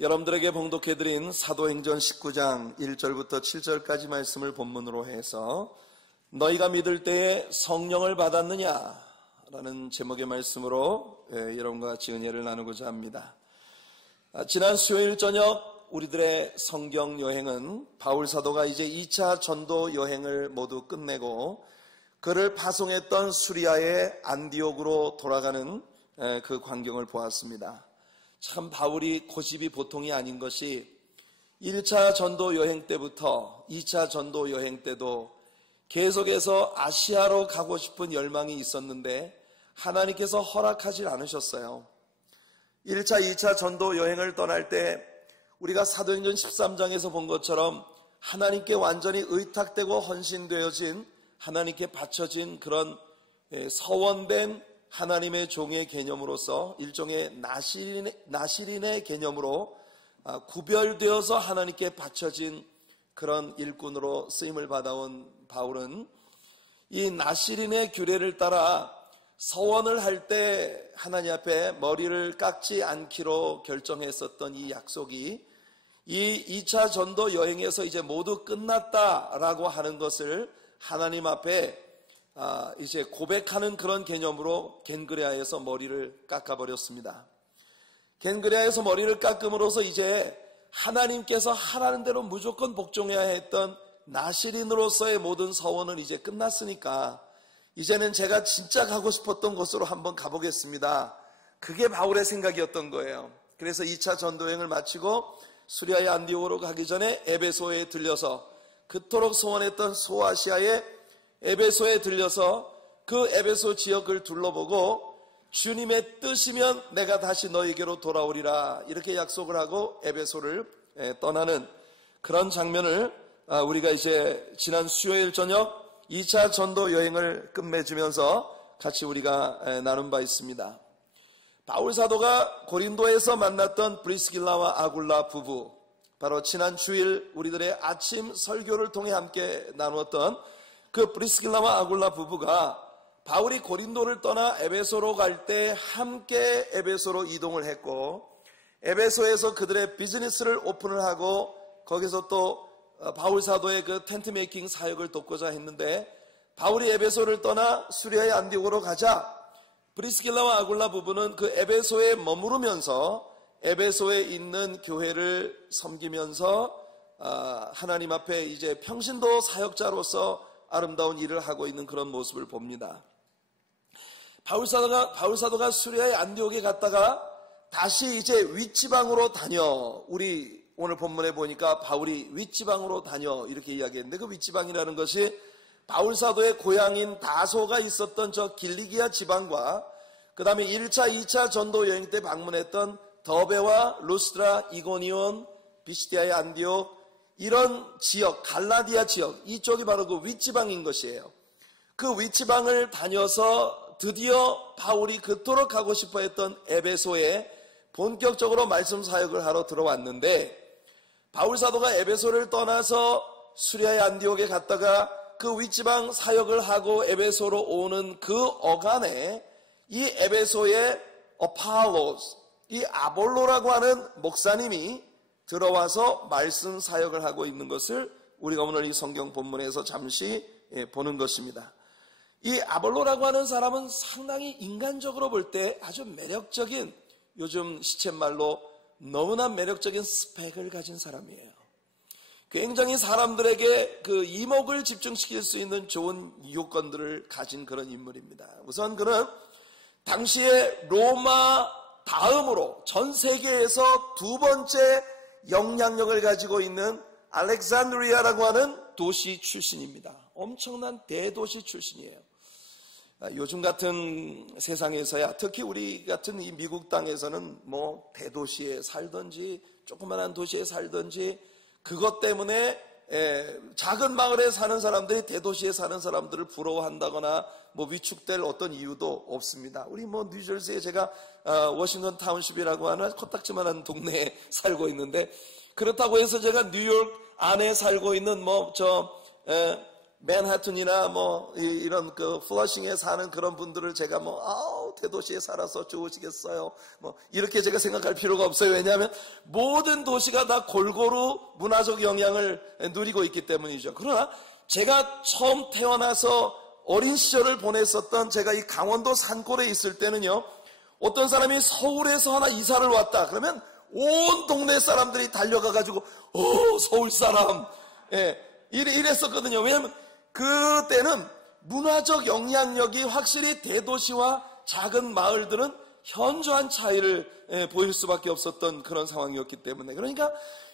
여러분들에게 봉독해드린 사도행전 19장 1절부터 7절까지 말씀을 본문으로 해서 너희가 믿을 때에 성령을 받았느냐? 라는 제목의 말씀으로 여러분과 같이 은혜를 나누고자 합니다. 지난 수요일 저녁 우리들의 성경 여행은 바울 사도가 이제 2차 전도 여행을 모두 끝내고 그를 파송했던 수리아의 안디옥으로 돌아가는 그 광경을 보았습니다. 참 바울이 고집이 보통이 아닌 것이 1차 전도 여행 때부터 2차 전도 여행 때도 계속해서 아시아로 가고 싶은 열망이 있었는데 하나님께서 허락하지 않으셨어요. 1차, 2차 전도 여행을 떠날 때 우리가 사도행전 13장에서 본 것처럼 하나님께 완전히 의탁되고 헌신되어진 하나님께 바쳐진 그런 서원된 하나님의 종의 개념으로서 일종의 나시린의 개념으로 구별되어서 하나님께 바쳐진 그런 일꾼으로 쓰임을 받아온 바울은 이 나시린의 규례를 따라 서원을 할 때 하나님 앞에 머리를 깎지 않기로 결정했었던 이 약속이 이 2차 전도 여행에서 이제 모두 끝났다라고 하는 것을 하나님 앞에 이제 고백하는 그런 개념으로 겐그레아에서 머리를 깎아버렸습니다. 겐그레아에서 머리를 깎음으로써 이제 하나님께서 하라는 대로 무조건 복종해야 했던 나시린으로서의 모든 서원은 이제 끝났으니까 이제는 제가 진짜 가고 싶었던 곳으로 한번 가보겠습니다. 그게 바울의 생각이었던 거예요. 그래서 2차 전도여행을 마치고 수리아의 안디옥으로 가기 전에 에베소에 들려서 그토록 소원했던 소아시아의 에베소에 들려서 그 에베소 지역을 둘러보고 주님의 뜻이면 내가 다시 너에게로 돌아오리라 이렇게 약속을 하고 에베소를 떠나는 그런 장면을 우리가 이제 지난 수요일 저녁 2차 전도 여행을 끝맺으면서 같이 우리가 나눈 바 있습니다. 바울 사도가 고린도에서 만났던 브리스길라와 아굴라 부부, 바로 지난 주일 우리들의 아침 설교를 통해 함께 나누었던 그 브리스길라와 아굴라 부부가 바울이 고린도를 떠나 에베소로 갈 때 함께 에베소로 이동을 했고 에베소에서 그들의 비즈니스를 오픈을 하고 거기서 또 바울 사도의 그 텐트 메이킹 사역을 돕고자 했는데 바울이 에베소를 떠나 수리아의 안디옥으로 가자 브리스길라와 아굴라 부부는 그 에베소에 머무르면서 에베소에 있는 교회를 섬기면서 하나님 앞에 이제 평신도 사역자로서 아름다운 일을 하고 있는 그런 모습을 봅니다. 바울 사도가 수리아의 안디옥에 갔다가 다시 이제 윗지방으로 다녀. 우리 오늘 본문에 보니까 바울이 윗지방으로 다녀 이렇게 이야기했는데 그 윗지방이라는 것이 바울 사도의 고향인 다소가 있었던 저 길리기아 지방과 그 다음에 1차, 2차 전도 여행 때 방문했던 더베와 루스드라, 이고니온, 비시디아의 안디옥 이런 지역, 갈라디아 지역, 이쪽이 바로 그 윗지방인 것이에요. 그 윗지방을 다녀서 드디어 바울이 그토록 가고 싶어 했던 에베소에 본격적으로 말씀 사역을 하러 들어왔는데 바울 사도가 에베소를 떠나서 수리아의 안디옥에 갔다가 그 윗지방 사역을 하고 에베소로 오는 그 어간에 이 에베소의 어팔로스, 이 아볼로라고 하는 목사님이 들어와서 말씀 사역을 하고 있는 것을 우리가 오늘 이 성경 본문에서 잠시 보는 것입니다. 이 아볼로라고 하는 사람은 상당히 인간적으로 볼 때 아주 매력적인, 요즘 시쳇말로 너무나 매력적인 스펙을 가진 사람이에요. 굉장히 사람들에게 그 이목을 집중시킬 수 있는 좋은 요건들을 가진 그런 인물입니다. 우선 그는 당시에 로마 다음으로 전 세계에서 두 번째 영향력을 가지고 있는 알렉산드리아라고 하는 도시 출신입니다. 엄청난 대도시 출신이에요. 요즘 같은 세상에서야 특히 우리 같은 이 미국 땅에서는 뭐 대도시에 살든지 조그만한 도시에 살든지 그것 때문에 작은 마을에 사는 사람들이 대도시에 사는 사람들을 부러워한다거나 뭐 위축될 어떤 이유도 없습니다. 우리 뭐 뉴저지에 제가 워싱턴 타운십이라고 하는 코딱지만한 동네에 살고 있는데 그렇다고 해서 제가 뉴욕 안에 살고 있는 맨하튼이나 이런 그 플러싱에 사는 그런 분들을 제가 대도시에 살아서 좋으시겠어요. 이렇게 제가 생각할 필요가 없어요. 왜냐하면 모든 도시가 다 골고루 문화적 영향을 누리고 있기 때문이죠. 그러나 제가 처음 태어나서 어린 시절을 보냈었던 제가 이 강원도 산골에 있을 때는요, 어떤 사람이 서울에서 하나 이사를 왔다 그러면 온 동네 사람들이 달려가가지고 서울 사람, 이랬었거든요. 왜냐하면 그때는 문화적 영향력이 확실히 대도시와 작은 마을들은 현저한 차이를 보일 수밖에 없었던 그런 상황이었기 때문에, 그러니까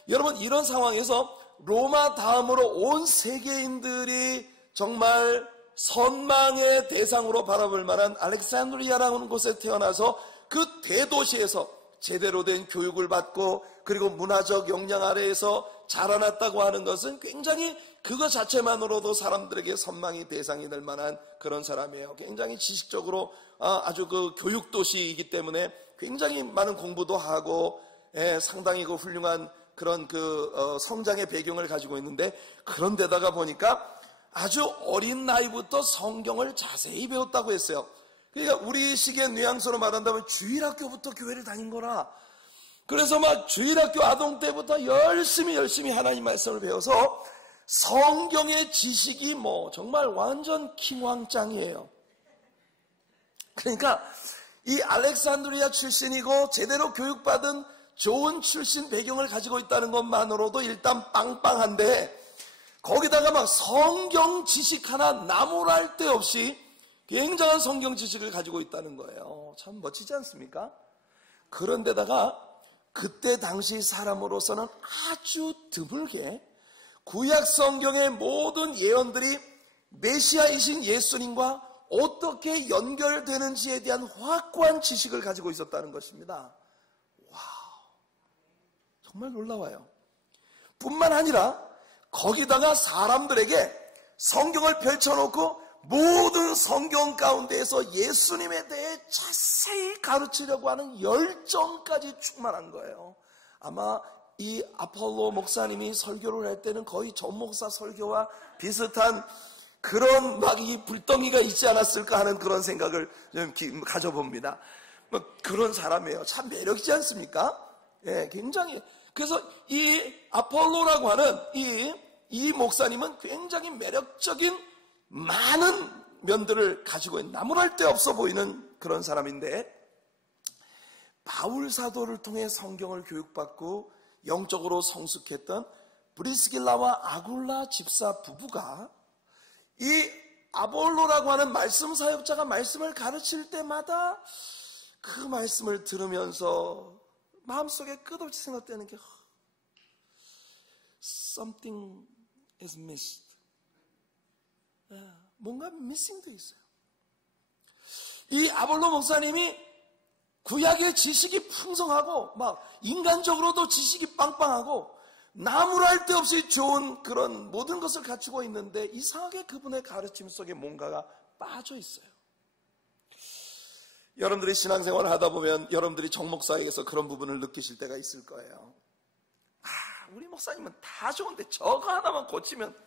여러분, 이런 상황에서 로마 다음으로 온 세계인들이 정말 선망의 대상으로 바라볼 만한 알렉산드리아라는 곳에 태어나서 그 대도시에서 제대로 된 교육을 받고 그리고 문화적 영향 아래에서 자라났다고 하는 것은 굉장히 그것 자체만으로도 사람들에게 선망의 대상이 될 만한 그런 사람이에요. 굉장히 지식적으로 아주 그 교육도시이기 때문에 굉장히 많은 공부도 하고 상당히 그 훌륭한 그런 성장의 배경을 가지고 있는데, 그런데다가 보니까 아주 어린 나이부터 성경을 자세히 배웠다고 했어요. 그러니까 우리 식의 뉘앙스로 말한다면 주일학교부터 교회를 다닌 거라. 그래서 막 주일학교 아동 때부터 열심히 하나님 말씀을 배워서 성경의 지식이 정말 완전 킹왕짱이에요. 그러니까 이 알렉산드리아 출신이고 제대로 교육받은 좋은 출신 배경을 가지고 있다는 것만으로도 일단 빵빵한데, 거기다가 막 성경 지식 하나 나무랄 데 없이 굉장한 성경 지식을 가지고 있다는 거예요. 참 멋지지 않습니까? 그런데다가 그때 당시 사람으로서는 아주 드물게 구약 성경의 모든 예언들이 메시아이신 예수님과 어떻게 연결되는지에 대한 확고한 지식을 가지고 있었다는 것입니다. 와우, 정말 놀라워요. 뿐만 아니라 거기다가 사람들에게 성경을 펼쳐놓고 모든 성경 가운데에서 예수님에 대해 자세히 가르치려고 하는 열정까지 충만한 거예요. 아마 이 아폴로 목사님이 설교를 할 때는 거의 전 목사 설교와 비슷한 그런 막 이 불덩이가 있지 않았을까 하는 그런 생각을 좀 가져봅니다. 그런 사람이에요. 참 매력이지 않습니까? 굉장히. 그래서 이 아폴로라고 하는 이 목사님은 굉장히 매력적인 많은 면들을 가지고 있는, 나무랄 데 없어 보이는 그런 사람인데, 바울 사도를 통해 성경을 교육받고 영적으로 성숙했던 브리스길라와 아굴라 집사 부부가 이 아볼로라고 하는 말씀 사역자가 말씀을 가르칠 때마다 그 말씀을 들으면서 마음속에 끝없이 생각되는 게 Something is missed. 뭔가 missing돼 있어요. 이 아볼로 목사님이 구약의 지식이 풍성하고 막 인간적으로도 지식이 빵빵하고 나무랄 데 없이 좋은 그런 모든 것을 갖추고 있는데 이상하게 그분의 가르침 속에 뭔가가 빠져 있어요. 여러분들이 신앙생활을 하다 보면 여러분들이 정 목사에게서 그런 부분을 느끼실 때가 있을 거예요. 우리 목사님은 다 좋은데 저거 하나만 고치면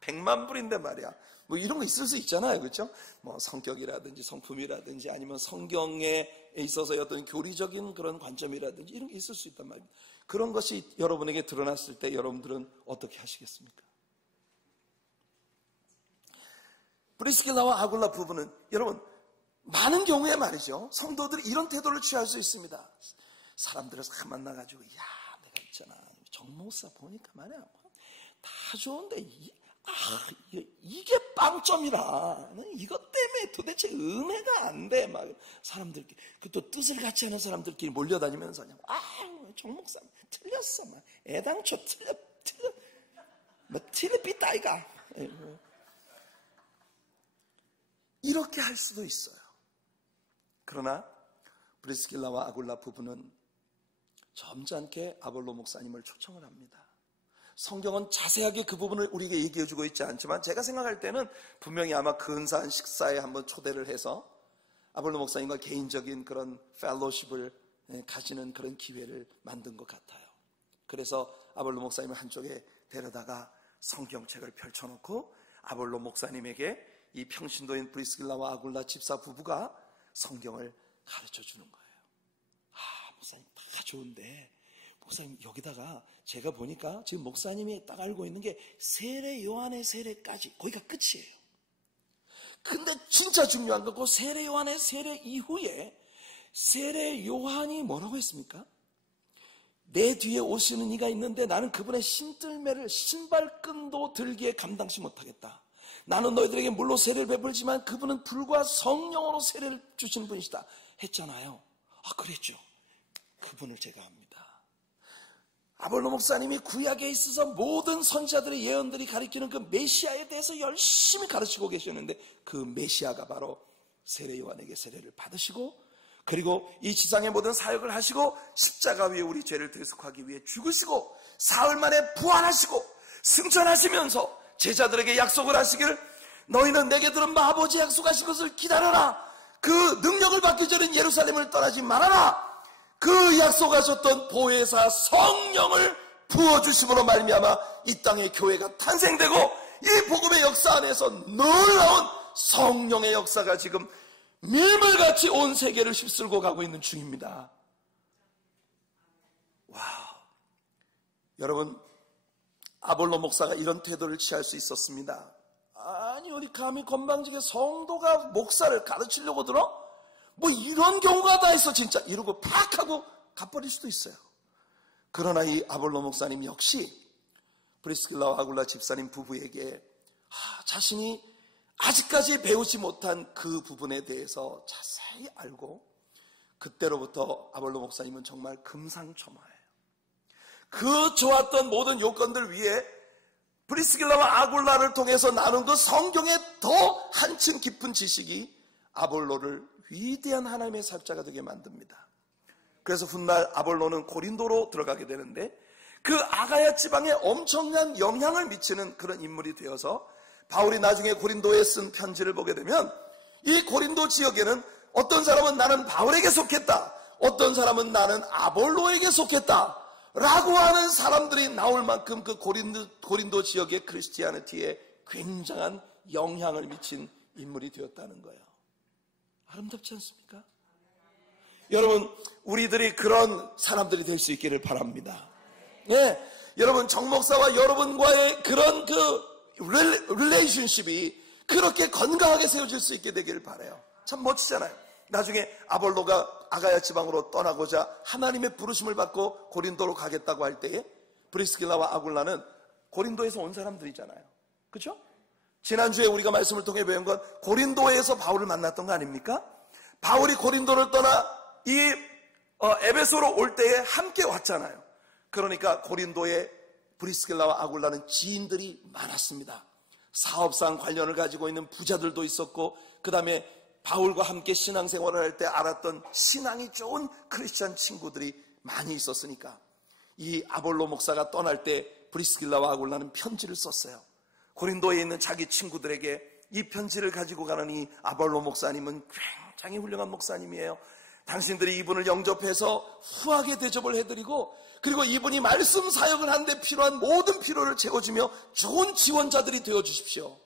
100만 불인데 말이야. 이런 거 있을 수 있잖아요. 그렇죠? 성격이라든지 성품이라든지 아니면 성경에 있어서 어떤 교리적인 그런 관점이라든지 이런 게 있을 수 있단 말입니다. 그런 것이 여러분에게 드러났을 때 여러분들은 어떻게 하시겠습니까? 브리스길라와 아굴라 부부는 여러분 많은 경우에 말이죠. 성도들이 이런 태도를 취할 수 있습니다. 사람들을 싹 만나가지고 내가 있잖아. 정목사 보니까 말이야. 다 좋은데 이게 빵점이라. 이것 때문에 도대체 은혜가 안 돼. 막 사람들끼리 또 뜻을 같이 하는 사람들끼리 몰려다니면서 정목사 틀렸어. 막 애당초 틀렸삐 따이가. 이렇게 할 수도 있어요. 그러나 브리스길라와 아굴라 부부는 점잖게 아볼로 목사님을 초청을 합니다. 성경은 자세하게 그 부분을 우리에게 얘기해주고 있지 않지만 제가 생각할 때는 분명히 아마 근사한 식사에 한번 초대를 해서 아볼로 목사님과 개인적인 그런 펠로십을 가지는 그런 기회를 만든 것 같아요. 그래서 아볼로 목사님을 한쪽에 데려다가 성경책을 펼쳐놓고 아볼로 목사님에게 이 평신도인 브리스길라와 아굴라 집사 부부가 성경을 가르쳐 주는 거예요. 목사님 다 좋은데 목사님 여기다가 제가 보니까 지금 목사님이 딱 알고 있는 게 세례 요한의 세례까지 거기가 끝이에요. 근데 진짜 중요한 거고 세례 요한의 세례 이후에 세례 요한이 뭐라고 했습니까? 내 뒤에 오시는 이가 있는데 나는 그분의 신들매를 신발끈도 들기에 감당치 못하겠다. 나는 너희들에게 물로 세례를 베풀지만 그분은 불과 성령으로 세례를 주시는 분이시다 했잖아요. 그랬죠. 그분을 제가 압니다. 아볼로 목사님이 구약에 있어서 모든 선지자들의 예언들이 가리키는 그 메시아에 대해서 열심히 가르치고 계셨는데 그 메시아가 바로 세례 요한에게 세례를 받으시고 그리고 이 지상의 모든 사역을 하시고 십자가 위에 우리 죄를 대속하기 위해 죽으시고 사흘 만에 부활하시고 승천하시면서 제자들에게 약속을 하시기를 너희는 내게 들은 바 아버지 약속하신 것을 기다려라. 그 능력을 받기 전에 예루살렘을 떠나지 말아라. 그 약속하셨던 보혜사 성령을 부어주심으로 말미암아 이 땅에 교회가 탄생되고 이 복음의 역사 안에서 놀라운 성령의 역사가 지금 밀물같이 온 세계를 휩쓸고 가고 있는 중입니다. 와우. 여러분, 아볼로 목사가 이런 태도를 취할 수 있었습니다. 아니 우리 감히 건방지게 성도가 목사를 가르치려고 들어? 뭐 이런 경우가 다 있어 진짜 이러고 팍 하고 가버릴 수도 있어요. 그러나 이 아볼로 목사님 역시 브리스길라와 아굴라 집사님 부부에게 자신이 아직까지 배우지 못한 그 부분에 대해서 자세히 알고 그때로부터 아볼로 목사님은 정말 금상첨화예요. 그 좋았던 모든 요건들 위에 브리스길라와 아굴라를 통해서 나눈 그 성경의 더 한층 깊은 지식이 아볼로를 위대한 하나님의 사역자가 되게 만듭니다. 그래서 훗날 아볼로는 고린도로 들어가게 되는데 그 아가야 지방에 엄청난 영향을 미치는 그런 인물이 되어서 바울이 나중에 고린도에 쓴 편지를 보게 되면 이 고린도 지역에는 어떤 사람은 나는 바울에게 속했다, 어떤 사람은 나는 아볼로에게 속했다 라고 하는 사람들이 나올 만큼 그 고린도 지역의 크리스티아니티에 굉장한 영향을 미친 인물이 되었다는 거예요. 아름답지 않습니까? 여러분, 우리들이 그런 사람들이 될 수 있기를 바랍니다. 네, 여러분 정 목사와 여러분과의 그런 릴레이션십이 그렇게 건강하게 세워질 수 있게 되기를 바라요. 참 멋지잖아요. 나중에 아볼로가 아가야 지방으로 떠나고자 하나님의 부르심을 받고 고린도로 가겠다고 할 때에 브리스길라와 아굴라는 고린도에서 온 사람들이잖아요. 그렇죠? 지난주에 우리가 말씀을 통해 배운 건 고린도에서 바울을 만났던 거 아닙니까? 바울이 고린도를 떠나 이 에베소로 올 때에 함께 왔잖아요. 그러니까 고린도에 브리스길라와 아굴라는 지인들이 많았습니다. 사업상 관련을 가지고 있는 부자들도 있었고 그 다음에 바울과 함께 신앙생활을 할 때 알았던 신앙이 좋은 크리스찬 친구들이 많이 있었으니까 이 아볼로 목사가 떠날 때 브리스길라와 아굴라는 편지를 썼어요. 고린도에 있는 자기 친구들에게 이 편지를 가지고 가는 이 아볼로 목사님은 굉장히 훌륭한 목사님이에요. 당신들이 이분을 영접해서 후하게 대접을 해드리고 그리고 이분이 말씀 사역을 하는데 필요한 모든 필요를 채워주며 좋은 지원자들이 되어주십시오.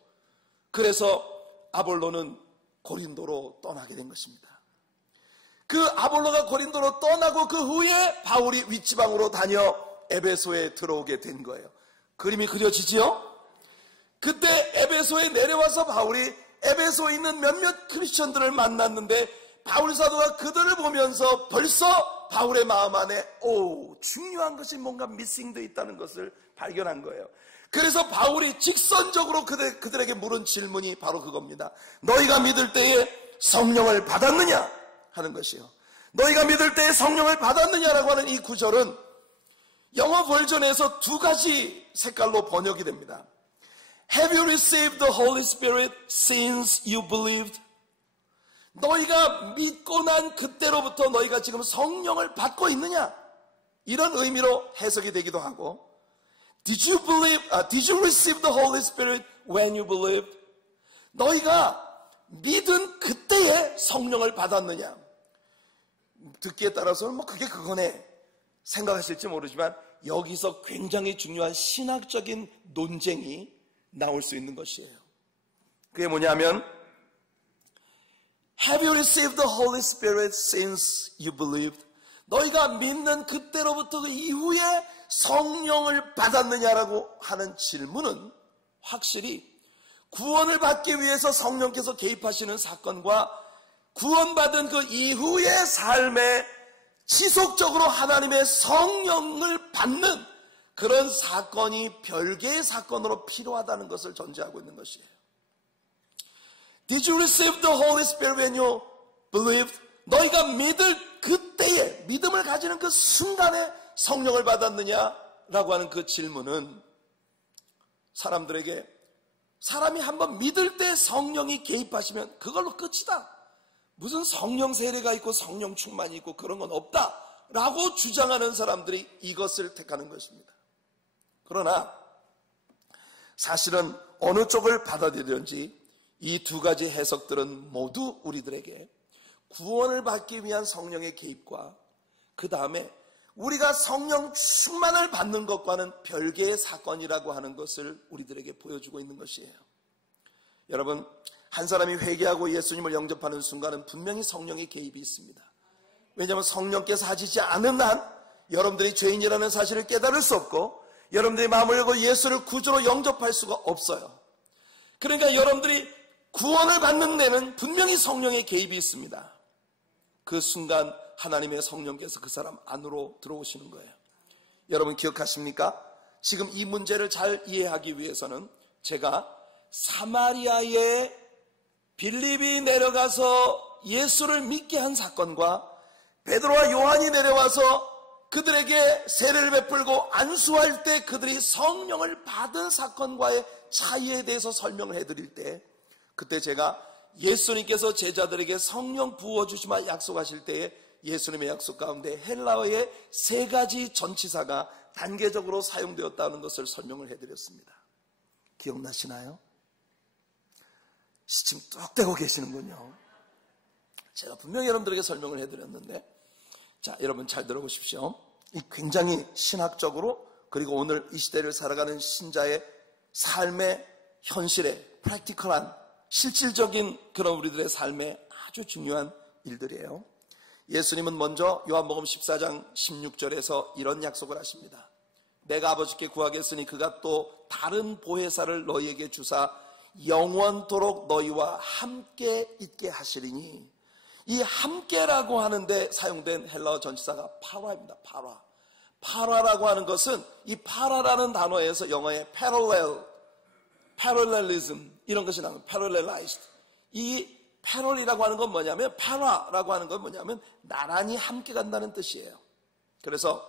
그래서 아볼로는 고린도로 떠나게 된 것입니다. 그 아볼로가 고린도로 떠나고 그 후에 바울이 윗지방으로 다녀 에베소에 들어오게 된 거예요. 그림이 그려지지요? 그때 에베소에 내려와서 바울이 에베소에 있는 몇몇 크리스천들을 만났는데 바울 사도가 그들을 보면서 벌써 바울의 마음 안에 중요한 것이 뭔가 미싱되어 있다는 것을 발견한 거예요. 그래서 바울이 직선적으로 그들에게 물은 질문이 바로 그겁니다. 너희가 믿을 때에 성령을 받았느냐 하는 것이요. 너희가 믿을 때에 성령을 받았느냐라고 하는 이 구절은 영어 버전에서 두 가지 색깔로 번역이 됩니다. Have you received the Holy Spirit since you believed? 너희가 믿고 난 그때로부터 너희가 지금 성령을 받고 있느냐? 이런 의미로 해석이 되기도 하고 Did you receive the Holy Spirit when you believed? 너희가 믿은 그때에 성령을 받았느냐? 듣기에 따라서는 뭐 그게 그거네 생각하실지 모르지만 여기서 굉장히 중요한 신학적인 논쟁이 나올 수 있는 것이에요. 그게 뭐냐면 Have you received the Holy Spirit since you believed? 너희가 믿는 그때로부터 그 이후에 성령을 받았느냐라고 하는 질문은 확실히 구원을 받기 위해서 성령께서 개입하시는 사건과 구원받은 그 이후의 삶에 지속적으로 하나님의 성령을 받는 그런 사건이 별개의 사건으로 필요하다는 것을 전제하고 있는 것이에요. Did you receive the Holy Spirit when you believed? 너희가 믿을 그때에 믿음을 가지는 그 순간에 성령을 받았느냐라고 하는 그 질문은 사람들에게 사람이 한번 믿을 때 성령이 개입하시면 그걸로 끝이다. 무슨 성령 세례가 있고 성령 충만이 있고 그런 건 없다라고 주장하는 사람들이 이것을 택하는 것입니다. 그러나 사실은 어느 쪽을 받아들이든지 이 두 가지 해석들은 모두 우리들에게 구원을 받기 위한 성령의 개입과 그 다음에 우리가 성령 충만을 받는 것과는 별개의 사건이라고 하는 것을 우리들에게 보여주고 있는 것이에요. 여러분, 한 사람이 회개하고 예수님을 영접하는 순간은 분명히 성령의 개입이 있습니다. 왜냐하면 성령께서 하시지 않은 한 여러분들이 죄인이라는 사실을 깨달을 수 없고 여러분들이 마음을 열고 예수를 구주로 영접할 수가 없어요. 그러니까 여러분들이 구원을 받는 데는 분명히 성령의 개입이 있습니다. 그 순간 하나님의 성령께서 그 사람 안으로 들어오시는 거예요. 여러분 기억하십니까? 지금 이 문제를 잘 이해하기 위해서는 제가 사마리아에 빌립이 내려가서 예수를 믿게 한 사건과 베드로와 요한이 내려와서 그들에게 세례를 베풀고 안수할 때 그들이 성령을 받은 사건과의 차이에 대해서 설명을 해드릴 때 그때 제가 예수님께서 제자들에게 성령 부어주시마 약속하실 때에 예수님의 약속 가운데 헬라어의 세 가지 전치사가 단계적으로 사용되었다는 것을 설명을 해드렸습니다. 기억나시나요? 시침 뚝 떼고 계시는군요. 제가 분명히 여러분들에게 설명을 해드렸는데 자, 여러분 잘 들어보십시오. 이 굉장히 신학적으로 그리고 오늘 이 시대를 살아가는 신자의 삶의 현실에 프랙티컬한 실질적인 그런 우리들의 삶에 아주 중요한 일들이에요. 예수님은 먼저 요한복음 14장 16절에서 이런 약속을 하십니다. 내가 아버지께 구하겠으니 그가 또 다른 보혜사를 너희에게 주사 영원토록 너희와 함께 있게 하시리니 이 함께라고 하는데 사용된 헬라어 전치사가 파라입니다. 파라라고 하는 것은 이 파라라는 단어에서 영어의 parallelism 이런 것이 나옵니다. parallelized. 이 parallel이라고 하는 건 뭐냐면 para라고 하는 건 뭐냐면 나란히 함께 간다는 뜻이에요. 그래서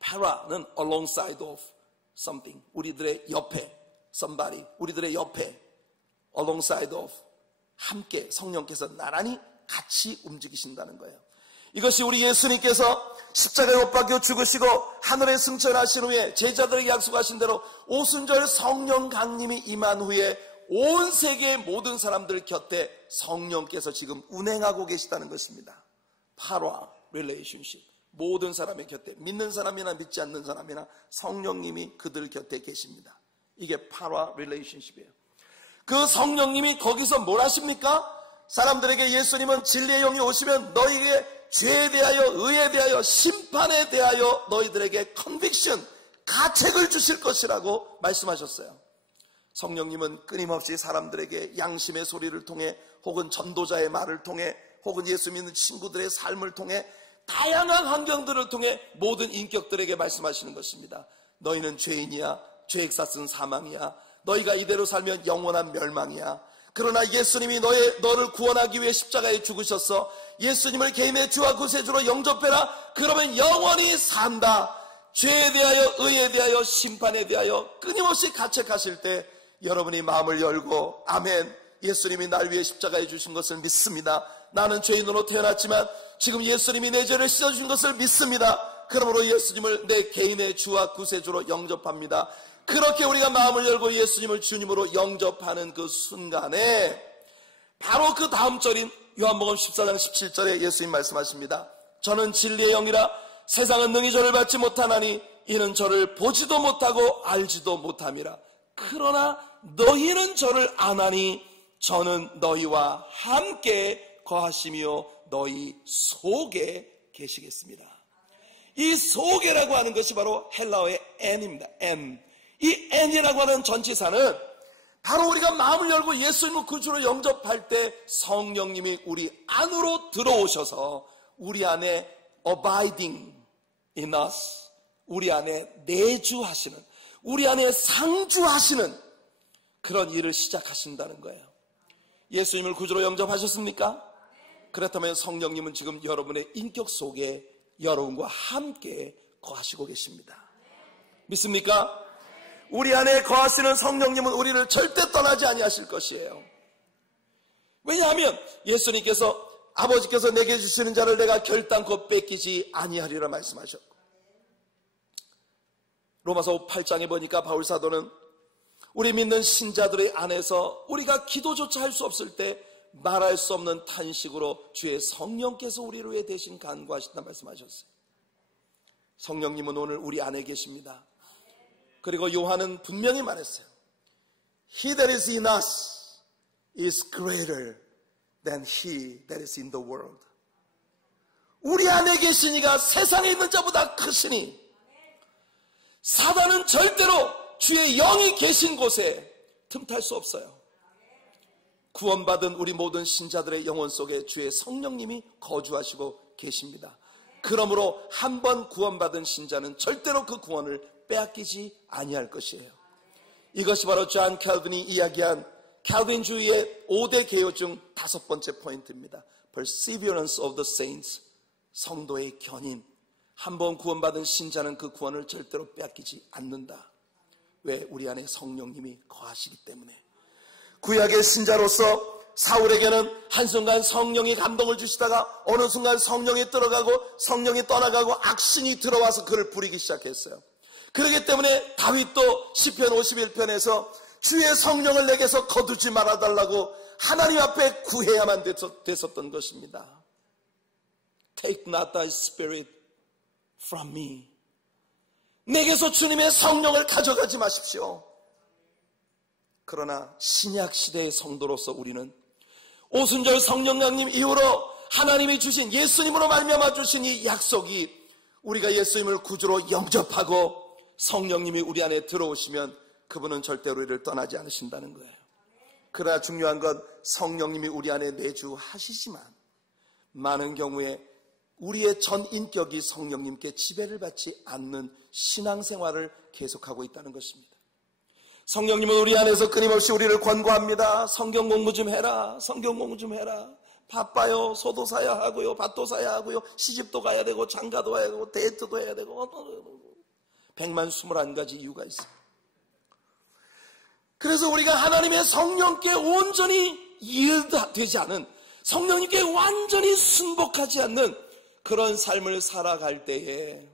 para는 alongside of something. 우리들의 옆에 somebody. 우리들의 옆에 alongside of 함께 성령께서 나란히 같이 움직이신다는 거예요. 이것이 우리 예수님께서 십자가에 못 박혀 죽으시고 하늘에 승천하신 후에 제자들에게 약속하신 대로 오순절 성령 강림이 임한 후에 온 세계의 모든 사람들 곁에 성령께서 지금 운행하고 계시다는 것입니다. 파라 relationship. 모든 사람의 곁에 믿는 사람이나 믿지 않는 사람이나 성령님이 그들 곁에 계십니다. 이게 파라 relationship이에요. 그 성령님이 거기서 뭘 하십니까? 사람들에게 예수님은 진리의 영이 오시면 너희에게 죄에 대하여 의에 대하여 심판에 대하여 너희들에게 컨빅션, 가책을 주실 것이라고 말씀하셨어요. 성령님은 끊임없이 사람들에게 양심의 소리를 통해 혹은 전도자의 말을 통해 혹은 예수 믿는 친구들의 삶을 통해 다양한 환경들을 통해 모든 인격들에게 말씀하시는 것입니다. 너희는 죄인이야. 죄액 쌌은 사망이야. 너희가 이대로 살면 영원한 멸망이야. 그러나 예수님이 너를 구원하기 위해 십자가에 죽으셨어. 예수님을 개인의 주와 구세주로 영접해라. 그러면 영원히 산다. 죄에 대하여 의에 대하여 심판에 대하여 끊임없이 가책하실 때 여러분이 마음을 열고 아멘, 예수님이 날 위해 십자가에 주신 것을 믿습니다. 나는 죄인으로 태어났지만 지금 예수님이 내 죄를 씻어주신 것을 믿습니다. 그러므로 예수님을 내 개인의 주와 구세주로 영접합니다. 그렇게 우리가 마음을 열고 예수님을 주님으로 영접하는 그 순간에 바로 그 다음 절인 요한복음 14장 17절에 예수님 말씀하십니다. 저는 진리의 영이라 세상은 능히 저를 받지 못하나니 이는 저를 보지도 못하고 알지도 못함이라. 그러나 너희는 저를 아나니 저는 너희와 함께 거하시며 너희 속에 계시겠습니다. 이 속에라고 하는 것이 바로 헬라어의 N입니다. N. 이 N이라고 하는 전치사는 바로 우리가 마음을 열고 예수님을 구주로 영접할 때 성령님이 우리 안으로 들어오셔서 우리 안에 abiding in us, 우리 안에 내주하시는, 우리 안에 상주하시는 그런 일을 시작하신다는 거예요. 예수님을 구주로 영접하셨습니까? 그렇다면 성령님은 지금 여러분의 인격 속에 여러분과 함께 거하시고 계십니다. 믿습니까? 우리 안에 거하시는 성령님은 우리를 절대 떠나지 아니하실 것이에요. 왜냐하면 예수님께서 아버지께서 내게 주시는 자를 내가 결단코 뺏기지 아니하리라 말씀하셨고, 로마서 8장에 보니까 바울 사도는 우리 믿는 신자들의 안에서 우리가 기도조차 할 수 없을 때 말할 수 없는 탄식으로 주의 성령께서 우리를 위해 대신 간구하신다 말씀하셨어요. 성령님은 오늘 우리 안에 계십니다. 그리고 요한은 분명히 말했어요. He that is in us is greater than he that is in the world. 우리 안에 계신 이가 세상에 있는 자보다 크시니 사단은 절대로 주의 영이 계신 곳에 틈탈 수 없어요. 구원받은 우리 모든 신자들의 영혼 속에 주의 성령님이 거주하시고 계십니다. 그러므로 한 번 구원받은 신자는 절대로 그 구원을 빼앗기지 아니할 것이에요. 이것이 바로 존 칼빈이 이야기한 칼빈주의의 5대 개요 중 5번째 포인트입니다. Perseverance of the saints, 성도의 견인. 한 번 구원받은 신자는 그 구원을 절대로 빼앗기지 않는다. 왜? 우리 안에 성령님이 거하시기 때문에. 구약의 신자로서 사울에게는 한순간 성령이 감동을 주시다가 어느 순간 성령이 들어가고 성령이 떠나가고 악신이 들어와서 그를 부리기 시작했어요. 그렇기 때문에 다윗도 시편 51편에서 주의 성령을 내게서 거두지 말아달라고 하나님 앞에 구해야만 됐었던 것입니다. Take not thy spirit from me. 내게서 주님의 성령을 가져가지 마십시오. 그러나 신약 시대의 성도로서 우리는 오순절 성령양님 이후로 하나님이 주신 예수님으로 말미암아 주신 이 약속이 우리가 예수님을 구주로 영접하고 성령님이 우리 안에 들어오시면 그분은 절대로 우리를 떠나지 않으신다는 거예요. 그러나 중요한 건 성령님이 우리 안에 내주하시지만 많은 경우에 우리의 전 인격이 성령님께 지배를 받지 않는 신앙생활을 계속하고 있다는 것입니다. 성령님은 우리 안에서 끊임없이 우리를 권고합니다. 성경 공부 좀 해라. 성경 공부 좀 해라. 바빠요. 소도 사야 하고요. 밭도 사야 하고요. 시집도 가야 되고 장가도 가야 되고 데이트도 해야 되고 121가지 이유가 있어요. 그래서 우리가 하나님의 성령께 온전히 이해되지 않은, 성령님께 완전히 순복하지 않는 그런 삶을 살아갈 때에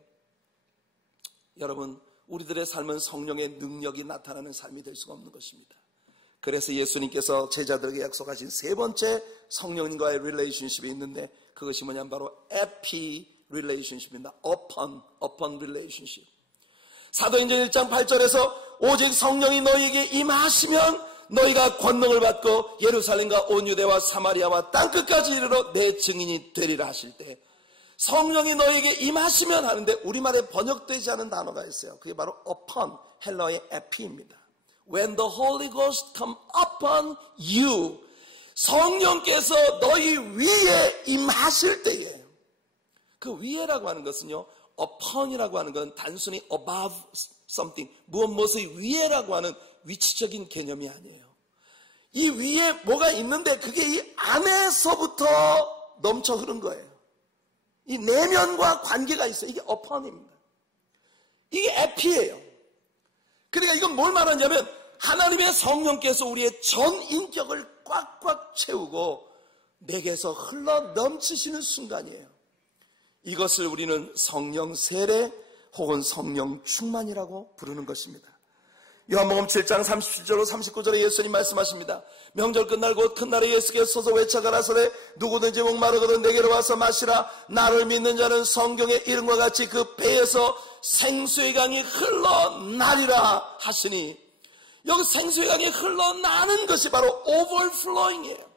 여러분, 우리들의 삶은 성령의 능력이 나타나는 삶이 될 수가 없는 것입니다. 그래서 예수님께서 제자들에게 약속하신 세 번째 성령님과의 릴레이션십이 있는데 그것이 뭐냐면 바로 에피 릴레이션십입니다. upon 릴레이션십. 사도행전 1장 8절에서 오직 성령이 너희에게 임하시면 너희가 권능을 받고 예루살렘과 온 유대와 사마리아와 땅끝까지 이르러 내 증인이 되리라 하실 때 성령이 너에게 임하시면 하는데 우리말에 번역되지 않은 단어가 있어요. 그게 바로 upon, 헬라어의 epi입니다. When the Holy Ghost come upon you, 성령께서 너희 위에 임하실 때에, 그 위에라고 하는 것은요, upon이라고 하는 건 단순히 above something, 무엇의 위에라고 하는 위치적인 개념이 아니에요. 이 위에 뭐가 있는데 그게 이 안에서부터 넘쳐 흐른 거예요. 이 내면과 관계가 있어요. 이게 upon입니다. 이게 epi예요. 그러니까 이건 뭘 말하냐면 하나님의 성령께서 우리의 전 인격을 꽉꽉 채우고 내게서 흘러 넘치시는 순간이에요. 이것을 우리는 성령 세례 혹은 성령 충만이라고 부르는 것입니다. 요한복음 7장 37절로 39절에 예수님 말씀하십니다. 명절 끝날 곧 큰 날에 예수께서 서서 외쳐가라사대 누구든지 목마르거든 내게로 와서 마시라. 나를 믿는 자는 성경의 이름과 같이 그 배에서 생수의 강이 흘러나리라 하시니 여기 생수의 강이 흘러나는 것이 바로 overflowing이에요.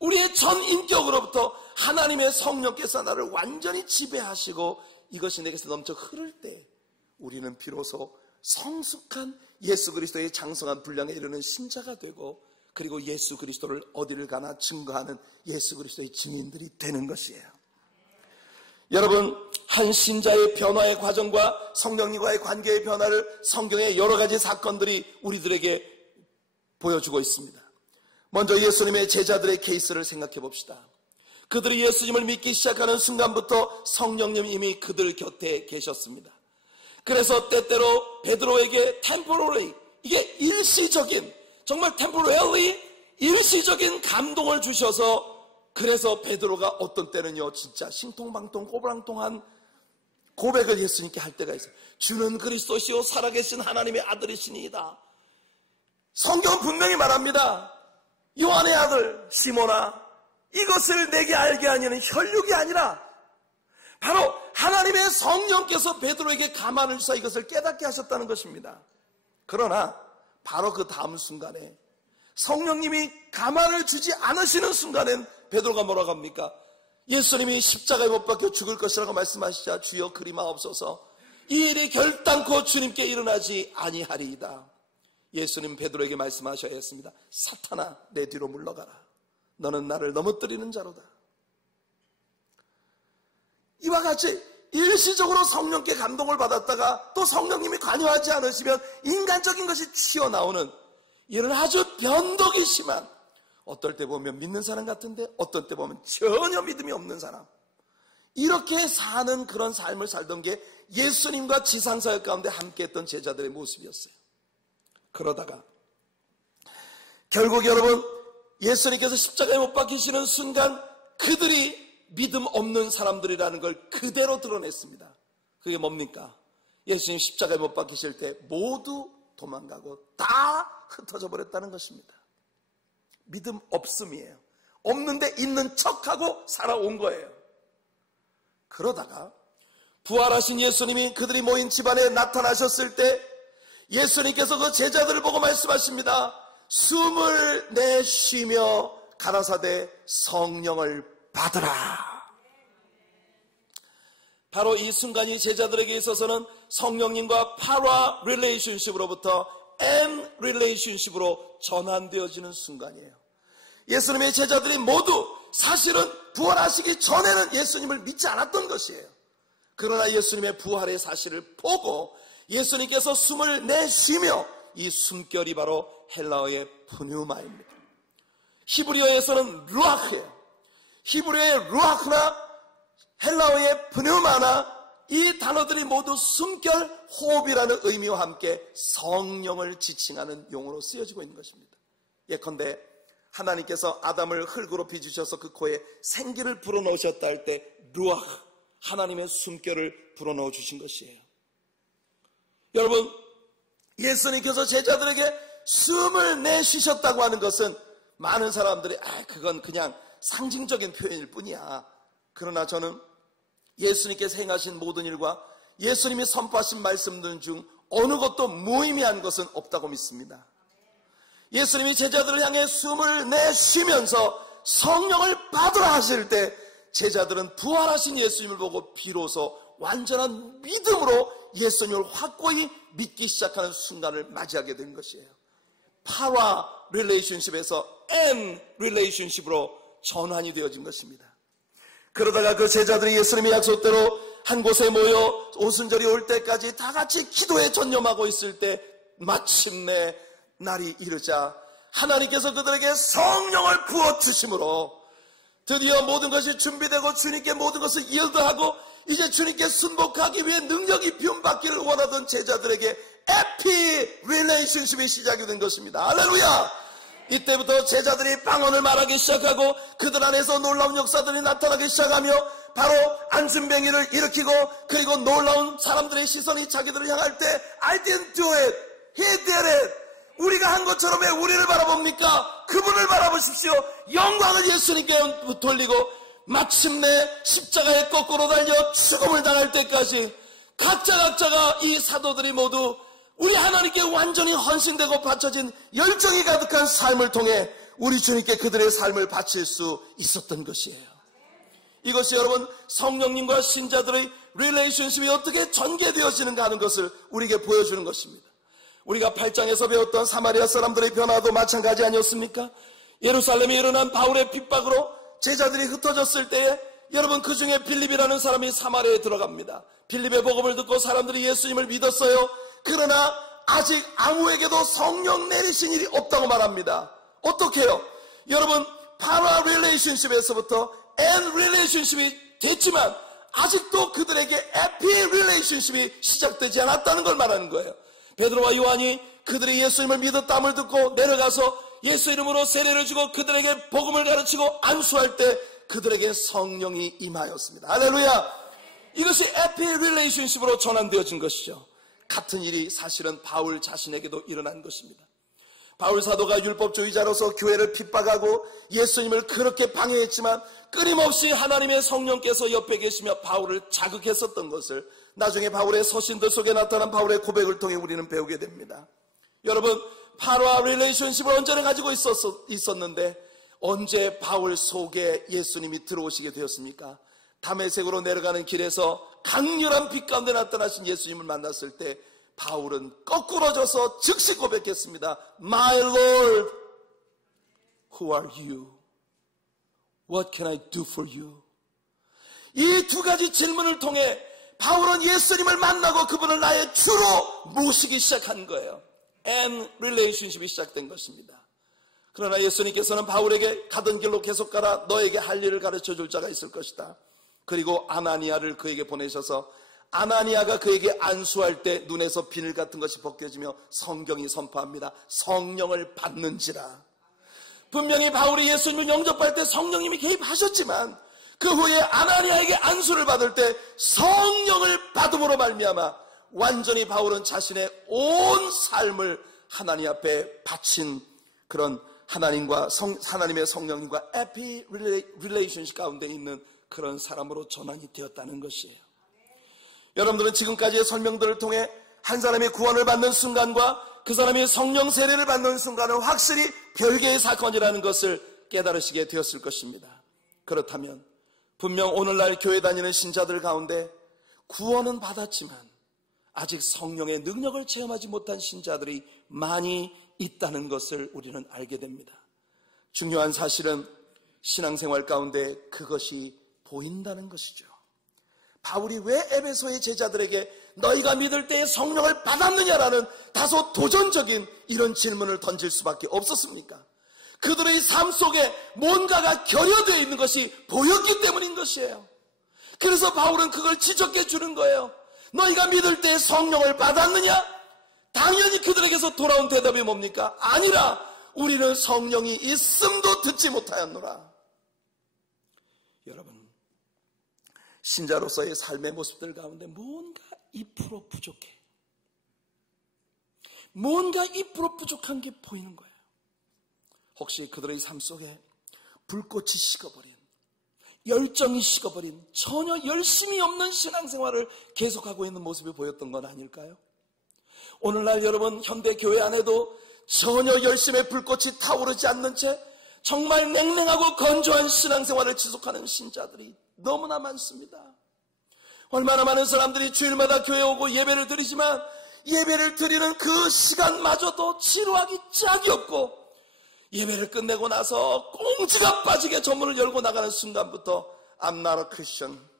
우리의 전 인격으로부터 하나님의 성령께서 나를 완전히 지배하시고 이것이 내게서 넘쳐 흐를 때 우리는 비로소 성숙한 예수 그리스도의 장성한 분량에 이르는 신자가 되고, 그리고 예수 그리스도를 어디를 가나 증거하는 예수 그리스도의 증인들이 되는 것이에요. 여러분, 한 신자의 변화의 과정과 성령님과의 관계의 변화를 성경의 여러 가지 사건들이 우리들에게 보여주고 있습니다. 먼저 예수님의 제자들의 케이스를 생각해 봅시다. 그들이 예수님을 믿기 시작하는 순간부터 성령님 이미 그들 곁에 계셨습니다. 그래서 때때로 베드로에게 temporary, 이게 일시적인, 정말 temporarily 일시적인 감동을 주셔서, 그래서 베드로가 어떤 때는요 진짜 신통방통 꼬불랑통한 고백을 예수님께 할 때가 있어요. 주는 그리스도시요 살아계신 하나님의 아들이시니이다. 성경은 분명히 말합니다. 요한의 아들 시몬아, 이것을 내게 알게 하니는 혈육이 아니라 바로 하나님의 성령께서 베드로에게 감안을 주사 이것을 깨닫게 하셨다는 것입니다. 그러나 바로 그 다음 순간에 성령님이 감안을 주지 않으시는 순간엔 베드로가 뭐라고 합니까? 예수님이 십자가에 못 박혀 죽을 것이라고 말씀하시자 주여 그리 마옵소서, 이 일이 결단코 주님께 일어나지 아니하리이다. 예수님 베드로에게 말씀하셔야 했습니다. 사탄아, 내 뒤로 물러가라. 너는 나를 넘어뜨리는 자로다. 이와 같이 일시적으로 성령께 감동을 받았다가 또 성령님이 관여하지 않으시면 인간적인 것이 튀어나오는 이런 아주 변덕이 심한, 어떨 때 보면 믿는 사람 같은데 어떨 때 보면 전혀 믿음이 없는 사람, 이렇게 사는 그런 삶을 살던 게 예수님과 지상사역 가운데 함께했던 제자들의 모습이었어요. 그러다가 결국 여러분, 예수님께서 십자가에 못 박히시는 순간 그들이 믿음 없는 사람들이라는 걸 그대로 드러냈습니다. 그게 뭡니까? 예수님 십자가에 못 박히실 때 모두 도망가고 다 흩어져 버렸다는 것입니다. 믿음 없음이에요. 없는데 있는 척하고 살아온 거예요. 그러다가 부활하신 예수님이 그들이 모인 집안에 나타나셨을 때 예수님께서 그 제자들을 보고 말씀하십니다. 숨을 내쉬며 가라사대 성령을 받으라. 바로 이 순간이 제자들에게 있어서는 성령님과 파라 릴레이션십으로부터 M 릴레이션십으로 전환되어지는 순간이에요. 예수님의 제자들이 모두 사실은 부활하시기 전에는 예수님을 믿지 않았던 것이에요. 그러나 예수님의 부활의 사실을 보고 예수님께서 숨을 내쉬며, 이 숨결이 바로 헬라어의 푸뉴마입니다. 히브리어에서는 루아흐예요. 히브리어의 루아흐나 헬라어의 푸뉴마나 이 단어들이 모두 숨결, 호흡이라는 의미와 함께 성령을 지칭하는 용어로 쓰여지고 있는 것입니다. 예컨대 하나님께서 아담을 흙으로 빚으셔서 그 코에 생기를 불어넣으셨다 할 때 루아흐, 하나님의 숨결을 불어넣어 주신 것이에요. 여러분, 예수님께서 제자들에게 숨을 내쉬셨다고 하는 것은 많은 사람들이 그건 그냥 상징적인 표현일 뿐이야. 그러나 저는 예수님께서 행하신 모든 일과 예수님이 선포하신 말씀들 중 어느 것도 무의미한 것은 없다고 믿습니다. 예수님이 제자들을 향해 숨을 내쉬면서 성령을 받으라 하실 때 제자들은 부활하신 예수님을 보고 비로소 완전한 믿음으로 예수님을 확고히 믿기 시작하는 순간을 맞이하게 된 것이에요. 파라 릴레이션십에서 M 릴레이션십으로 전환이 되어진 것입니다. 그러다가 그 제자들이 예수님의 약속대로 한 곳에 모여 오순절이 올 때까지 다 같이 기도에 전념하고 있을 때 마침내 날이 이르자 하나님께서 그들에게 성령을 부어주심으로 드디어 모든 것이 준비되고 주님께 모든 것을 이어하고 이제 주님께 순복하기 위해 능력이 비움받기를 원하던 제자들에게 에피 릴레이션십이 시작이 된 것입니다. 할렐루야! 이때부터 제자들이 방언을 말하기 시작하고 그들 안에서 놀라운 역사들이 나타나기 시작하며 바로 안진뱅이를 일으키고, 그리고 놀라운 사람들의 시선이 자기들을 향할 때 I didn't do it, he did it. 우리가 한 것처럼 왜 우리를 바라봅니까? 그분을 바라보십시오. 영광을 예수님께 돌리고 마침내 십자가에 거꾸로 달려 죽음을 당할 때까지 각자가 이 사도들이 모두 우리 하나님께 완전히 헌신되고 바쳐진 열정이 가득한 삶을 통해 우리 주님께 그들의 삶을 바칠 수 있었던 것이에요. 이것이 여러분 성령님과 신자들의 릴레이션십이 어떻게 전개되어지는가 하는 것을 우리에게 보여주는 것입니다. 우리가 8장에서 배웠던 사마리아 사람들의 변화도 마찬가지 아니었습니까? 예루살렘에 일어난 바울의 핍박으로 제자들이 흩어졌을 때에 여러분 그 중에 빌립이라는 사람이 사마리아에 들어갑니다. 빌립의 복음을 듣고 사람들이 예수님을 믿었어요. 그러나 아직 아무에게도 성령 내리신 일이 없다고 말합니다. 어떻게 해요? 여러분 파라 릴레이션십에서부터 엔 릴레이션십이 됐지만 아직도 그들에게 에피 릴레이션십이 시작되지 않았다는 걸 말하는 거예요. 베드로와 요한이 그들이 예수님을 믿었다함을 듣고 내려가서 예수 이름으로 세례를 주고 그들에게 복음을 가르치고 안수할 때 그들에게 성령이 임하였습니다. 할렐루야! 이것이 에피 릴레이션십으로 전환되어진 것이죠. 같은 일이 사실은 바울 자신에게도 일어난 것입니다. 바울 사도가 율법주의자로서 교회를 핍박하고 예수님을 그렇게 방해했지만 끊임없이 하나님의 성령께서 옆에 계시며 바울을 자극했었던 것을 나중에 바울의 서신들 속에 나타난 바울의 고백을 통해 우리는 배우게 됩니다. 여러분 파라 릴레이션십을 언제나 가지고 있었는데 언제 바울 속에 예수님이 들어오시게 되었습니까? 다메섹으로 내려가는 길에서 강렬한 빛 가운데 나타나신 예수님을 만났을 때 바울은 거꾸러져서 즉시 고백했습니다. My Lord, who are you? What can I do for you? 이 두 가지 질문을 통해 바울은 예수님을 만나고 그분을 나의 주로 모시기 시작한 거예요. And relationship이 시작된 것입니다. 그러나 예수님께서는 바울에게 가던 길로 계속 가라. 너에게 할 일을 가르쳐 줄 자가 있을 것이다. 그리고 아나니아를 그에게 보내셔서 아나니아가 그에게 안수할 때 눈에서 비늘 같은 것이 벗겨지며 성경이 선포합니다. 성령을 받는지라. 분명히 바울이 예수님을 영접할 때 성령님이 개입하셨지만 그 후에 아나니아에게 안수를 받을 때 성령을 받음으로 말미암아 완전히 바울은 자신의 온 삶을 하나님 앞에 바친 그런 하나님의 성령님과 에피 릴레이션십 가운데 있는 그런 사람으로 전환이 되었다는 것이에요. 여러분들은 지금까지의 설명들을 통해 한 사람이 구원을 받는 순간과 그 사람이 성령 세례를 받는 순간은 확실히 별개의 사건이라는 것을 깨달으시게 되었을 것입니다. 그렇다면 분명 오늘날 교회 다니는 신자들 가운데 구원은 받았지만 아직 성령의 능력을 체험하지 못한 신자들이 많이 있다는 것을 우리는 알게 됩니다. 중요한 사실은 신앙생활 가운데 그것이 보인다는 것이죠. 바울이 왜 에베소의 제자들에게 너희가 믿을 때에 성령을 받았느냐라는 다소 도전적인 이런 질문을 던질 수밖에 없었습니까? 그들의 삶 속에 뭔가가 결여되어 있는 것이 보였기 때문인 것이에요. 그래서 바울은 그걸 지적해 주는 거예요. 너희가 믿을 때에 성령을 받았느냐? 당연히 그들에게서 돌아온 대답이 뭡니까? 아니라 우리는 성령이 있음도 듣지 못하였노라. 여러분, 신자로서의 삶의 모습들 가운데 뭔가 2% 부족해. 뭔가 2% 부족한 게 보이는 거예요. 혹시 그들의 삶 속에 불꽃이 식어버린, 열정이 식어버린, 전혀 열심이 없는 신앙생활을 계속하고 있는 모습이 보였던 건 아닐까요? 오늘날 여러분 현대 교회 안에도 전혀 열심의 불꽃이 타오르지 않는 채 정말 냉랭하고 건조한 신앙생활을 지속하는 신자들이 너무나 많습니다. 얼마나 많은 사람들이 주일마다 교회에 오고 예배를 드리지만 예배를 드리는 그 시간마저도 지루하기 짝이 없고 예배를 끝내고 나서 꽁지가 빠지게 전문을 열고 나가는 순간부터 I'm not a Christian.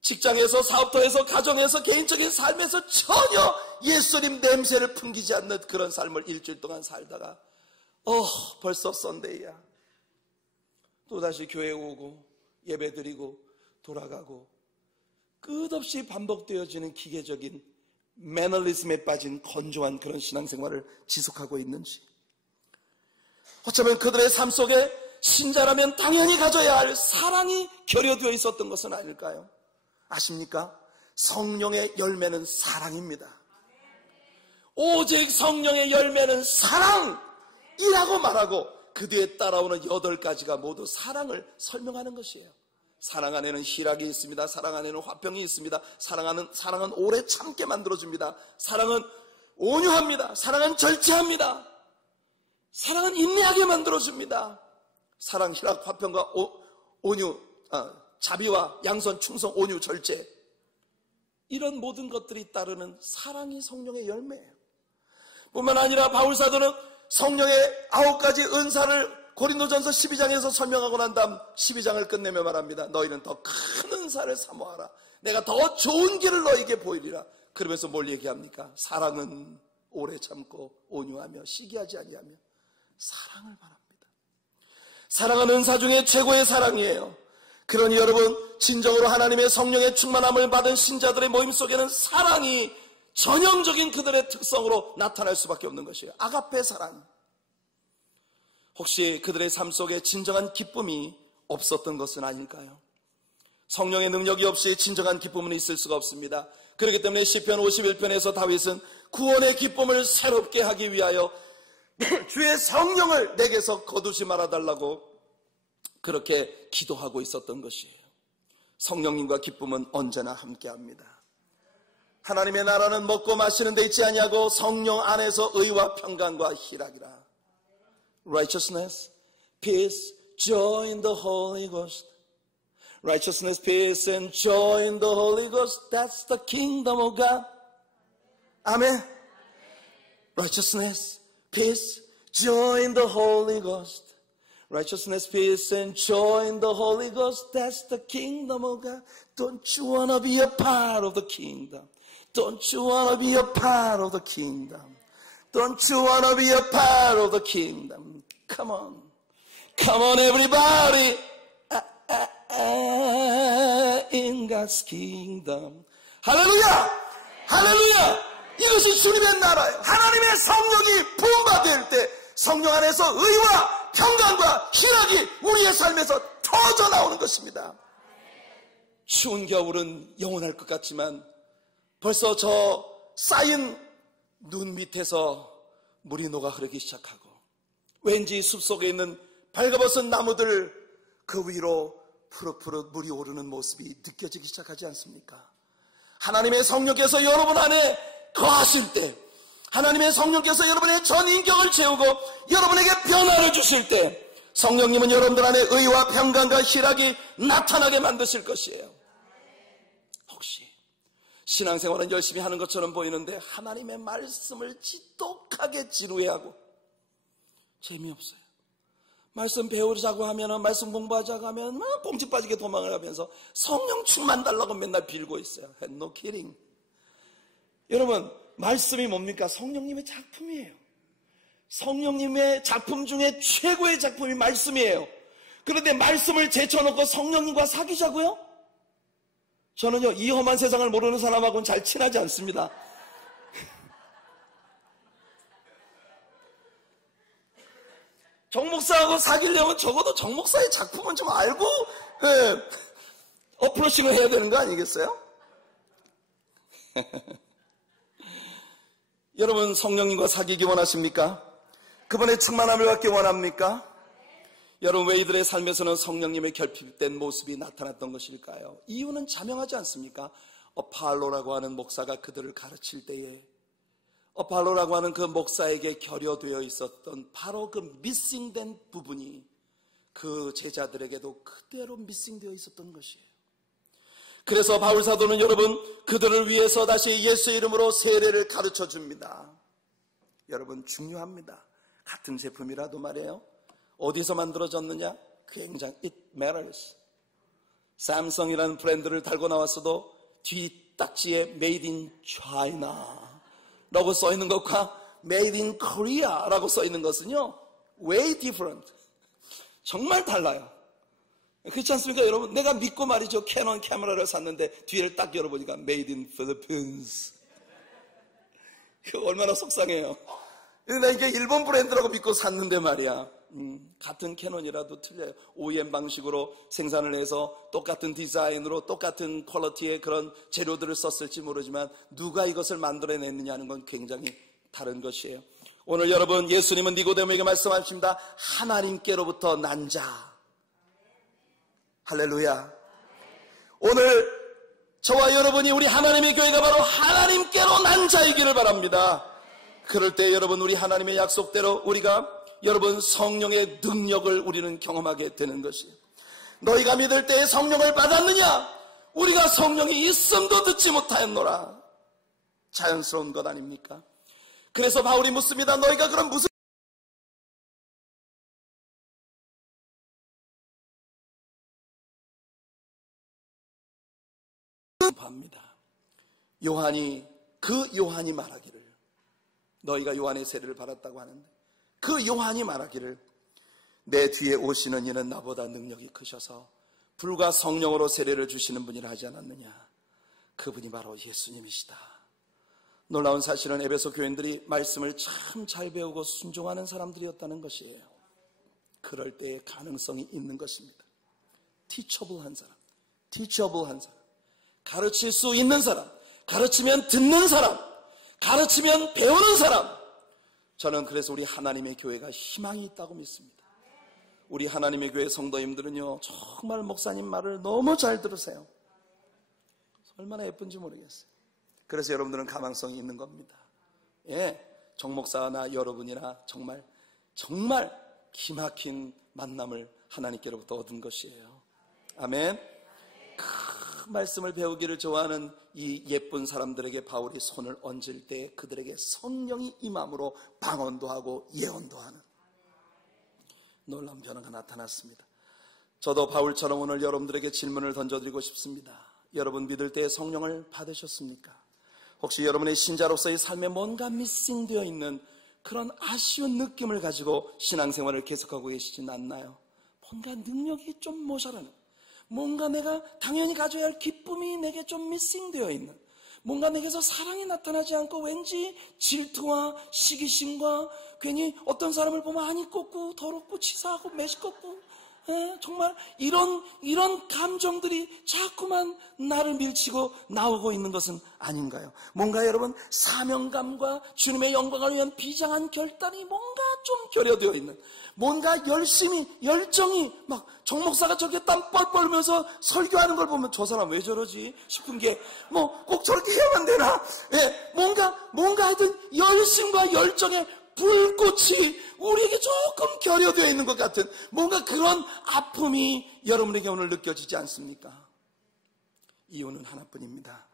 직장에서, 사업터에서, 가정에서, 개인적인 삶에서 전혀 예수님 냄새를 풍기지 않는 그런 삶을 일주일 동안 살다가 벌써 썬데이야. 또다시 교회에 오고 예배 드리고 돌아가고 끝없이 반복되어지는 기계적인 매너리즘에 빠진 건조한 그런 신앙생활을 지속하고 있는지, 어쩌면 그들의 삶 속에 신자라면 당연히 가져야 할 사랑이 결여되어 있었던 것은 아닐까요? 아십니까? 성령의 열매는 사랑입니다. 오직 성령의 열매는 사랑이라고 말하고 그 뒤에 따라오는 8가지가 모두 사랑을 설명하는 것이에요. 사랑 안에는 희락이 있습니다. 사랑 안에는 화평이 있습니다. 사랑은 오래 참게 만들어줍니다. 사랑은 온유합니다. 사랑은 절제합니다. 사랑은 인내하게 만들어줍니다. 사랑, 희락, 화평과 온유, 자비와 양선, 충성, 온유, 절제, 이런 모든 것들이 따르는 사랑이 성령의 열매예요. 뿐만 아니라 바울사도는 성령의 9가지 은사를 고린도전서 12장에서 설명하고 난 다음 12장을 끝내며 말합니다. 너희는 더 큰 은사를 사모하라. 내가 더 좋은 길을 너희에게 보이리라. 그러면서 뭘 얘기합니까? 사랑은 오래 참고 온유하며 시기하지 아니하며 사랑을 말합니다. 사랑은 은사 중에 최고의 사랑이에요. 그러니 여러분, 진정으로 하나님의 성령의 충만함을 받은 신자들의 모임 속에는 사랑이 전형적인 그들의 특성으로 나타날 수밖에 없는 것이에요. 아가페 사랑. 혹시 그들의 삶 속에 진정한 기쁨이 없었던 것은 아닐까요? 성령의 능력이 없이 진정한 기쁨은 있을 수가 없습니다. 그렇기 때문에 시편 51편에서 다윗은 구원의 기쁨을 새롭게 하기 위하여 주의 성령을 내게서 거두지 말아달라고 그렇게 기도하고 있었던 것이에요. 성령님과 기쁨은 언제나 함께합니다. 하나님의 나라는 먹고 마시는 데 있지 아니하고 성령 안에서 의와 평강과 희락이라. Righteousness, peace, joy in the Holy Ghost. Righteousness, peace, and joy in the Holy Ghost. That's the kingdom of God. Amen. Righteousness, peace, joy in the Holy Ghost. Righteousness, peace, and joy in the Holy Ghost. That's the kingdom of God. Don't you want to be a part of the kingdom? Don't you want to be a part of the kingdom? Don't you want to be a part of the kingdom? Come on. Come on, everybody. In God's kingdom. 할렐루야! 할렐루야! 이것이 주님의 나라예요. 하나님의 성령이 부음받을 때 성령 안에서 의와 평강과 희락이 우리의 삶에서 터져 나오는 것입니다. 추운 겨울은 영원할 것 같지만 벌써 저 쌓인 눈 밑에서 물이 녹아 흐르기 시작하고 왠지 숲속에 있는 발가벗은 나무들 그 위로 푸릇푸릇 물이 오르는 모습이 느껴지기 시작하지 않습니까? 하나님의 성령께서 여러분 안에 거하실 때, 하나님의 성령께서 여러분의 전 인격을 채우고 여러분에게 변화를 주실 때 성령님은 여러분들 안에 의와 평강과 희락이 나타나게 만드실 것이에요. 혹시 신앙생활은 열심히 하는 것처럼 보이는데 하나님의 말씀을 지독하게 지루해하고 재미없어요. 말씀 배우자고 하면, 말씀 공부하자고 하면 꽁지 빠지게 도망을 하면서 성령 충만 달라고 맨날 빌고 있어요. No kidding. 여러분, 말씀이 뭡니까? 성령님의 작품이에요. 성령님의 작품 중에 최고의 작품이 말씀이에요. 그런데 말씀을 제쳐놓고 성령님과 사귀자고요? 저는요, 이 험한 세상을 모르는 사람하고는 잘 친하지 않습니다. 정 목사하고 사귀려면 적어도 정 목사의 작품은 좀 알고 어프로칭을 해야 되는 거 아니겠어요? 여러분, 성령님과 사귀기 원하십니까? 그분의 충만함을 받기 원합니까? 여러분, 왜 이들의 삶에서는 성령님의 결핍된 모습이 나타났던 것일까요? 이유는 자명하지 않습니까? 어팔로라고 하는 목사가 그들을 가르칠 때에 어팔로라고 하는 그 목사에게 결여되어 있었던 바로 그 미싱된 부분이 그 제자들에게도 그대로 미싱되어 있었던 것이에요. 그래서 바울사도는 여러분, 그들을 위해서 다시 예수의 이름으로 세례를 가르쳐 줍니다. 여러분, 중요합니다. 같은 제품이라도 말이에요. 어디서 만들어졌느냐? 굉장히 it matters. 삼성이라는 브랜드를 달고 나왔어도 뒤 딱지에 Made in China 라고 써있는 것과 Made in Korea 라고 써있는 것은요, way different. 정말 달라요. 그렇지 않습니까, 여러분? 내가 믿고 말이죠, 캐논 카메라를 샀는데 뒤를 딱 열어보니까 Made in Philippines. 얼마나 속상해요. 나 이게 일본 브랜드라고 믿고 샀는데 말이야. 같은 캐논이라도 틀려요. OEM 방식으로 생산을 해서 똑같은 디자인으로 똑같은 퀄리티의 그런 재료들을 썼을지 모르지만 누가 이것을 만들어냈느냐는 건 굉장히 다른 것이에요. 오늘 여러분, 예수님은 니고데모에게 말씀하십니다. 하나님께로부터 난 자. 할렐루야. 오늘 저와 여러분이 우리 하나님의 교회가 바로 하나님께로 난 자이기를 바랍니다. 그럴 때 여러분, 우리 하나님의 약속대로 우리가 여러분 성령의 능력을 우리는 경험하게 되는 것이에요. 너희가 믿을 때에 성령을 받았느냐? 우리가 성령이 있음도 듣지 못하였노라. 자연스러운 것 아닙니까? 그래서 바울이 묻습니다. 너희가 그럼 무슨 합니다. 요한이 말하기를, 너희가 요한의 세례를 받았다고 하는데 그 요한이 말하기를, 내 뒤에 오시는 이는 나보다 능력이 크셔서 불과 성령으로 세례를 주시는 분이라 하지 않았느냐. 그분이 바로 예수님이시다. 놀라운 사실은 에베소 교인들이 말씀을 참 잘 배우고 순종하는 사람들이었다는 것이에요. 그럴 때의 가능성이 있는 것입니다. teachable한 사람, 가르칠 수 있는 사람, 가르치면 듣는 사람, 가르치면 배우는 사람. 저는 그래서 우리 하나님의 교회가 희망이 있다고 믿습니다. 우리 하나님의 교회 성도님들은요, 정말 목사님 말을 너무 잘 들으세요. 얼마나 예쁜지 모르겠어요. 그래서 여러분들은 가망성이 있는 겁니다. 예, 정목사나 여러분이나 정말 기막힌 만남을 하나님께로부터 얻은 것이에요. 아멘. 그 말씀을 배우기를 좋아하는 이 예쁜 사람들에게 바울이 손을 얹을 때 그들에게 성령이 임함으로 방언도 하고 예언도 하는 놀라운 변화가 나타났습니다. 저도 바울처럼 오늘 여러분들에게 질문을 던져드리고 싶습니다. 여러분 믿을 때 성령을 받으셨습니까? 혹시 여러분의 신자로서의 삶에 뭔가 미싱되어 있는 그런 아쉬운 느낌을 가지고 신앙생활을 계속하고 계시진 않나요? 뭔가 능력이 좀 모자라는, 뭔가 내가 당연히 가져야 할 기쁨이 내게 좀 미싱되어 있는, 뭔가 내게서 사랑이 나타나지 않고 왠지 질투와 시기심과 괜히 어떤 사람을 보면 안이 꺾고 더럽고 치사하고 매시껍고 정말 이런 감정들이 자꾸만 나를 밀치고 나오고 있는 것은 아닌가요? 뭔가 여러분 사명감과 주님의 영광을 위한 비장한 결단이 뭔가 좀 결여되어 있는, 뭔가 열정이 막 정목사가 저렇게 땀 뻘뻘 흘면서 설교하는 걸 보면 저 사람 왜 저러지 싶은 게 뭐 꼭 저렇게 해야만 되나? 예, 뭔가 하여튼 열심과 열정의 불꽃이 우리에게 조금 결여되어 있는 것 같은 뭔가 그런 아픔이 여러분에게 오늘 느껴지지 않습니까? 이유는 하나뿐입니다.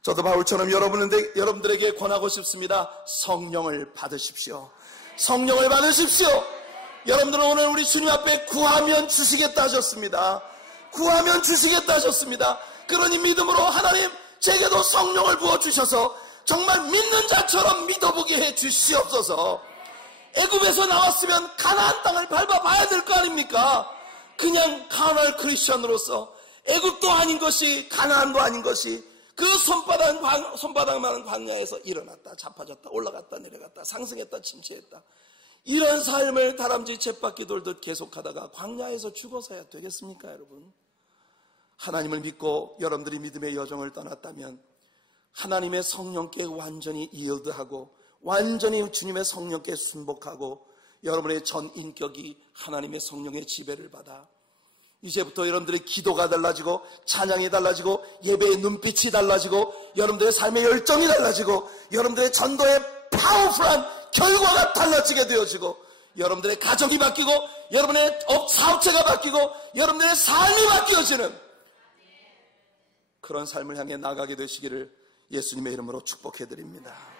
저도 바울처럼 여러분들에게 권하고 싶습니다. 성령을 받으십시오. 성령을 받으십시오. 여러분들은 오늘 우리 주님 앞에 구하면 주시겠다 하셨습니다. 구하면 주시겠다 하셨습니다. 그러니 믿음으로 하나님 제게도 성령을 부어주셔서 정말 믿는 자처럼 믿어보게 해 주시옵소서. 애굽에서 나왔으면 가나안 땅을 밟아봐야 될 거 아닙니까? 그냥 카날 크리스천으로서 애굽도 아닌 것이 가나안도 아닌 것이 그 손바닥만한 광야에서 일어났다 자빠졌다 올라갔다 내려갔다 상승했다 침체했다, 이런 삶을 다람쥐 쳇바퀴 돌듯 계속하다가 광야에서 죽어서야 되겠습니까? 여러분, 하나님을 믿고 여러분들이 믿음의 여정을 떠났다면 하나님의 성령께 완전히 yiel드하고 완전히 주님의 성령께 순복하고 여러분의 전 인격이 하나님의 성령의 지배를 받아 이제부터 여러분들의 기도가 달라지고 찬양이 달라지고 예배의 눈빛이 달라지고 여러분들의 삶의 열정이 달라지고 여러분들의 전도의 파워풀한 결과가 달라지게 되어지고 여러분들의 가정이 바뀌고 여러분의 사업체가 바뀌고 여러분들의 삶이 바뀌어지는 그런 삶을 향해 나가게 되시기를 예수님의 이름으로 축복해드립니다.